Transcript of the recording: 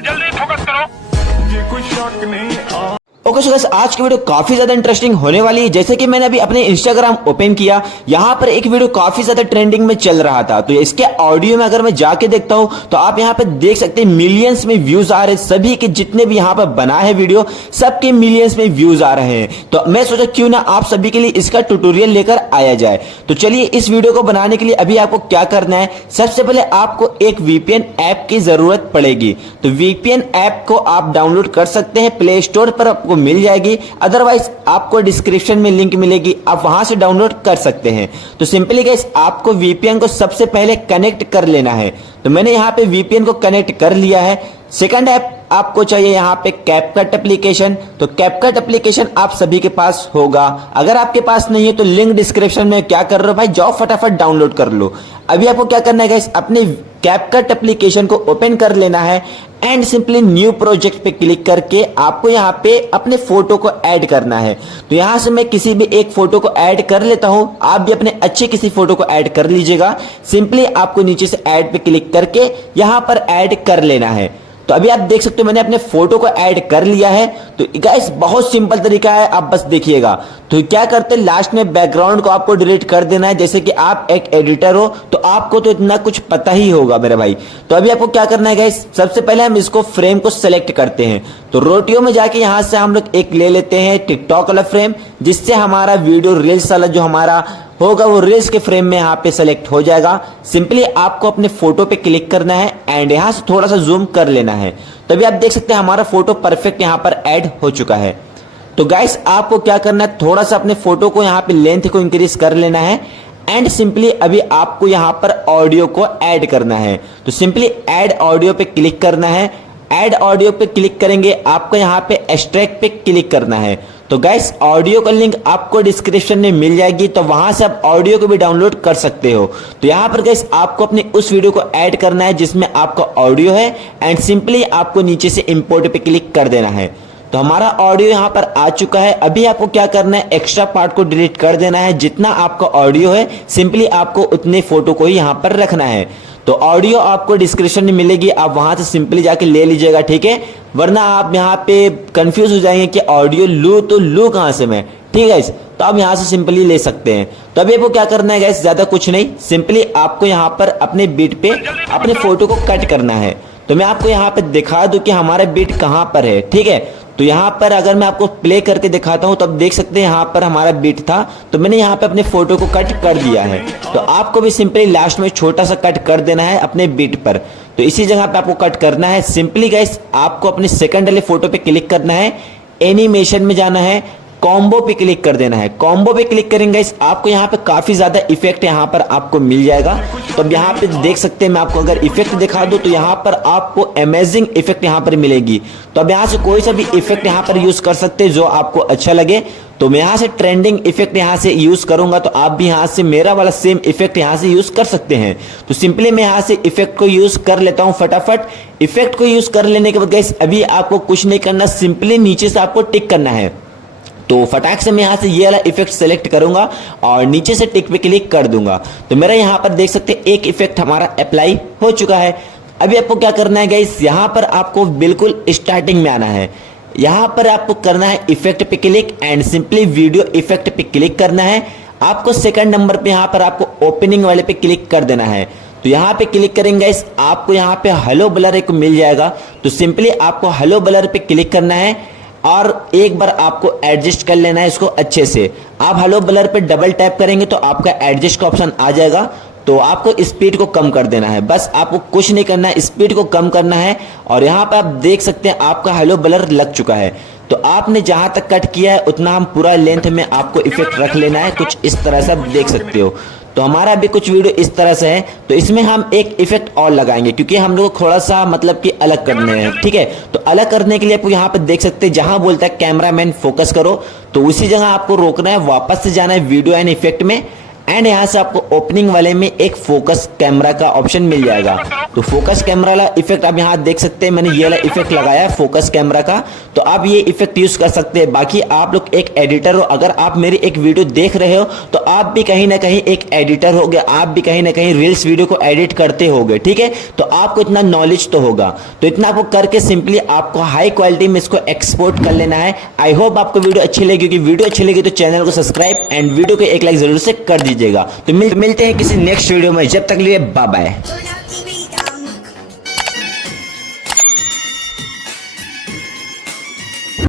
जल्दी फोकस करो। ये कोई शक नहीं। ओके सो गाइस, आज की वीडियो काफी ज्यादा इंटरेस्टिंग होने वाली है। जैसे कि मैंने अभी अपने इंस्टाग्राम ओपन किया, यहाँ पर एक वीडियो काफी ज्यादा ट्रेंडिंग में चल रहा था। तो इसके ऑडियो में अगर मैं जाके देखता हूँ तो आप यहाँ पे देख सकते हैं मिलियंस में व्यूज आ रहे हैं। सभी के जितने भी यहाँ पर बना है वीडियो, सबके मिलियंस में व्यूज आ रहे हैं। तो मैं सोचा क्यों ना आप सभी के लिए इसका ट्यूटोरियल लेकर आया जाए। तो चलिए, इस वीडियो को बनाने के लिए अभी आपको क्या करना है, सबसे पहले आपको एक वीपीएन ऐप की जरूरत पड़ेगी। तो वीपीएन ऐप को आप डाउनलोड कर सकते हैं, प्ले स्टोर पर आपको मिल जाएगी, अदरवाइज आपको डिस्क्रिप्शन में लिंक मिलेगी, आप वहां से डाउनलोड कर सकते हैं। तो सिंपली गाइस, आपको वीपीएन को सबसे पहले कनेक्ट कर लेना है। तो मैंने यहाँ पे वीपीएन को कनेक्ट कर लिया है। सेकंड ऐप आपको चाहिए यहाँ पे कैपकट एप्लीकेशन। तो कैपकट एप्लीकेशन आप सभी के पास होगा, अगर आपके पास नहीं है तो लिंक डिस्क्रिप्शन में क्या कर रहे हो भाई, जाओ फटाफट डाउनलोड कर लो। अभी आपको क्या करना है गाइस, अपने कैपकट एप्लीकेशन को ओपन कर लेना है एंड सिंपली न्यू प्रोजेक्ट पे क्लिक करके आपको यहाँ पे अपने फोटो को ऐड करना है। तो यहाँ से मैं किसी भी एक फोटो को ऐड कर लेता हूँ, आप भी अपने अच्छे किसी फोटो को ऐड कर लीजिएगा। सिंपली आपको नीचे से ऐड पे क्लिक करके यहाँ पर ऐड कर लेना है। तो अभी आप देख सकते हो मैंने अपने फोटो को ऐड कर लिया है। तो गाइस, बहुत सिंपल तरीका है, आप बस देखिएगा। तो क्या करते हैं, लास्ट में बैकग्राउंड को आपको डिलीट कर देना है। जैसे कि आप एक एडिटर हो तो आपको तो इतना कुछ पता ही होगा मेरे भाई। तो अभी आपको क्या करना है गाइस, सबसे पहले हम इसको फ्रेम को सेलेक्ट करते हैं। तो रोटियो में जाके यहां से हम लोग एक ले लेते हैं टिकटॉक वाला फ्रेम, जिससे हमारा वीडियो रील्स वाला जो हमारा होगा वो रील्स के फ्रेम में यहाँ पे सेलेक्ट हो जाएगा। सिंपली आपको अपने फोटो पे क्लिक करना है एंड यहाँ से थोड़ा सा जूम कर लेना है। तभी आप देख सकते हैं हमारा फोटो परफेक्ट यहाँ पर ऐड हो चुका है। तो गाइस, आपको क्या करना है, थोड़ा सा अपने फोटो को यहाँ पे लेंथ को इंक्रीज कर लेना है एंड सिंपली अभी आपको यहाँ पर ऑडियो को ऐड करना है। तो सिंपली ऐड ऑडियो पे क्लिक करना है। ऐड ऑडियो पे क्लिक करेंगे, आपको यहाँ पे एक्सट्रैक्ट पे क्लिक करना है। तो गाइस, ऑडियो का लिंक आपको डिस्क्रिप्शन में मिल जाएगी, तो वहां से आप ऑडियो को भी डाउनलोड कर सकते हो। तो यहाँ पर गाइस, आपको अपनी उस वीडियो को ऐड करना है जिसमें आपका ऑडियो है एंड सिंपली आपको नीचे से इंपोर्ट पे क्लिक कर देना है। तो हमारा ऑडियो यहाँ पर आ चुका है। अभी आपको क्या करना है, एक्स्ट्रा पार्ट को डिलीट कर देना है। जितना आपका ऑडियो है सिंपली आपको उतने फोटो को ही यहाँ पर रखना है। तो ऑडियो आपको डिस्क्रिप्शन में मिलेगी, आप वहां से सिंपली जाके ले लीजिएगा, ठीक है। वरना आप यहाँ पे कंफ्यूज हो जाएंगे कि ऑडियो लूं तो लूं कहां से मैं, ठीक है। तो आप यहाँ से सिंपली ले सकते हैं। तो अभी आपको क्या करना है गाइस, ज्यादा कुछ नहीं, सिंपली आपको यहाँ पर अपने बीट पे अपने फोटो को कट करना है। तो मैं आपको यहाँ पे दिखा दूं कि हमारा बीट कहाँ पर है, ठीक है। तो यहाँ पर अगर मैं आपको प्ले करके दिखाता हूँ तो आप देख सकते हैं यहाँ पर हमारा बीट था, तो मैंने यहाँ पे अपने फोटो को कट कर दिया है। तो आपको भी सिंपली लास्ट में छोटा सा कट कर देना है अपने बीट पर। तो इसी जगह पे आपको कट करना है। सिंपली गाइस, आपको अपने सेकंड वाले फोटो पे क्लिक करना है, एनिमेशन में जाना है, कॉम्बो पे क्लिक कर देना है। कॉम्बो पे क्लिक करेंगे आपको यहाँ पे काफी ज्यादा इफेक्ट यहाँ पर आपको मिल जाएगा। तो अब यहाँ पे देख सकते हैं, मैं आपको अगर इफेक्ट दिखा दूं तो यहाँ पर आपको अमेजिंग इफेक्ट यहाँ पर मिलेगी। तो अब यहाँ से कोई सा भी इफेक्ट यहाँ पर यूज कर सकते हैं जो आपको अच्छा लगे। तो मैं यहाँ से ट्रेंडिंग इफेक्ट यहाँ से यूज करूंगा, तो आप भी यहाँ से मेरा वाला सेम इफेक्ट यहाँ से यूज कर सकते हैं। तो सिंपली मैं यहाँ से इफेक्ट को यूज कर लेता हूँ फटाफट। इफेक्ट को यूज कर लेने के बाद गाइस, अभी आपको कुछ नहीं करना, सिंपली नीचे से आपको टिक करना है। तो फटाक से मैं यहाँ से ये वाला इफेक्ट सेलेक्ट करूंगा और नीचे से टिक पे क्लिक कर दूंगा। तो मेरा यहाँ पर देख सकते हैं एक इफेक्ट हमारा अप्लाई हो चुका है। अभी आपको क्या करना है गाइस, यहाँ पर आपको बिल्कुल स्टार्टिंग में आना है। यहाँ पर आपको करना है इफेक्ट पे click and simply video effect पे क्लिक करना है। आपको सेकंड नंबर पे यहाँ पर आपको ओपनिंग वाले पे क्लिक कर देना है। तो यहाँ पे क्लिक करेंगे गाइस, आपको यहाँ पे हेलो ब्लर एक मिल जाएगा। तो सिंपली आपको हेलो ब्लर पे क्लिक करना है और एक बार आपको एडजस्ट कर लेना है इसको अच्छे से। आप हेलो ब्लर पे डबल टैप करेंगे तो आपका एडजस्ट का ऑप्शन आ जाएगा। तो आपको स्पीड को कम कर देना है, बस आपको कुछ नहीं करना है, स्पीड को कम करना है। और यहाँ पे आप देख सकते हैं आपका हेलो ब्लर लग चुका है। तो आपने जहां तक कट किया है उतना हम पूरा लेंथ में आपको इफेक्ट रख लेना है, कुछ इस तरह से आप देख सकते हो। तो हमारा भी कुछ वीडियो इस तरह से है। तो इसमें हम एक इफेक्ट और लगाएंगे क्योंकि हम लोग थोड़ा सा मतलब कि अलग करने हैं, ठीक है। तो अलग करने के लिए आपको यहाँ पे देख सकते हैं, जहां बोलता है कैमरामैन फोकस करो, तो उसी जगह आपको रोकना है, वापस से जाना है वीडियो एंड इफेक्ट में एंड यहाँ से आपको ओपनिंग वाले में एक फोकस कैमरा का ऑप्शन मिल जाएगा। तो फोकस कैमरा वाला इफेक्ट आप यहाँ देख सकते हैं, मैंने ये वाला इफेक्ट लगाया है फोकस कैमरा का, तो आप ये इफेक्ट यूज कर सकते हैं। बाकी आप लोग एक एडिटर हो, अगर आप मेरी एक वीडियो देख रहे हो तो आप भी कहीं ना कहीं एक एडिटर हो गए, आप भी कहीं ना कहीं रील्स वीडियो को एडिट करते होगे, ठीक है। तो आपको इतना नॉलेज तो होगा, तो इतना आपको करके सिंपली आपको हाई क्वालिटी में इसको एक्सपोर्ट कर लेना है। आई होप आपको वीडियो अच्छी लगी, क्योंकि वीडियो अच्छी लगी तो चैनल को सब्सक्राइब एंड वीडियो को एक लाइक जरूर से कर दीजिएगा। तो मिलते हैं किसी नेक्स्ट वीडियो में, जब तक लिए बाय बाय।